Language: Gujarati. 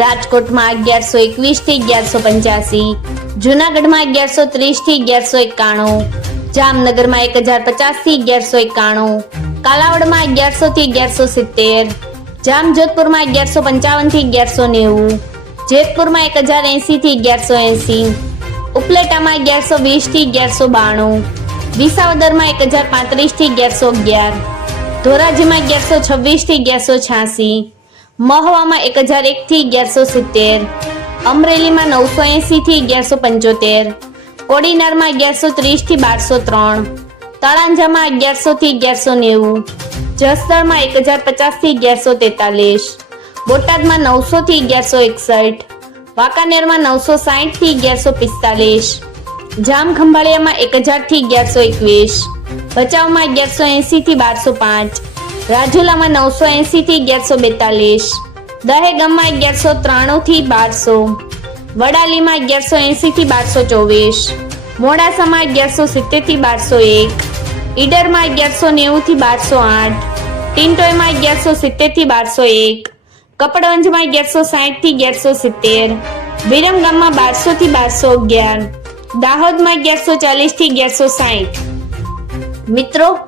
રાજકોટમાં અગિયારસો એકવીસથી અગિયારસો પંચ્યાસી, જુનાગઢમાં અગિયારસો ત્રીસથી અગિયારસો એકાણું, જામનગરમાં એક હજાર પચાસથી અગિયારસો એકાણું, કાલાવડમાં અગિયારસો થી અગિયારસો સિત્તેર, જામજોધપુરમાં અગિયારસો પંચાવનથી અગિયારસો નેવું, જેતપુરમાં એક હજાર એસી થી અગિયારસો એંસી ઉપલેટામાં અગિયારસો વીસથી અગિયારસો બાણું, વિસાવદરમાં એક હજાર પાંત્રીસથી અગિયારસો અગિયાર, ધોરાજીમાં અગિયારસો છવ્વીસથી અગિયારસો છ્યાસી મહવામાં એક હજાર એક થી અગિયારસો સિત્તેર, અમરેલીમાં નવસો એંસી થી અગિયારસો પંચોતેર, કોડીનારમાં અગિયારસો ત્રીસથી બારસો ત્રણ, તળાંજામાં અગિયારસો થી અગિયારસો નેવું, જસદણમાં એક હજાર પચાસથી અગિયારસો તેતાલીસ, બોટાદમાં નવસો થી અગિયારસો એકસઠ, વાંકાનેરમાં નવસો સાઠથી અગિયારસો પિસ્તાલીસ જામ ખંભાળિયામાં એક હજારથી અગિયારસો એકવીસ, ભચાઉમાં અગિયારસો એંસી થી બારસો પાંચ રાજુલામાં નવસો એંસીથી અગિયારસો બેતાલીસ. દહેગામમાં અગિયારસો ત્રાણું થી બારસો. વડાલીમાં અગિયારસો એંસીથી બારસો ચોવીસ. મોડાસામાં અગિયારસો સિત્તેરથી બારસો એક. ઈડરમાં અગિયારસો નેવું થી બારસો આઠ. ટિન્ટોયમાં અગિયારસો સિત્તેરથી બારસો એક. કપડવંજમાં અગિયારસો સાઠથી અગિયારસો સિત્તેર. વિરમગામમાં બારસો થી બારસો અગિયાર. દાહોદમાં અગિયારસો ચાલીસથી અગિયારસો સાઠ મિત્રો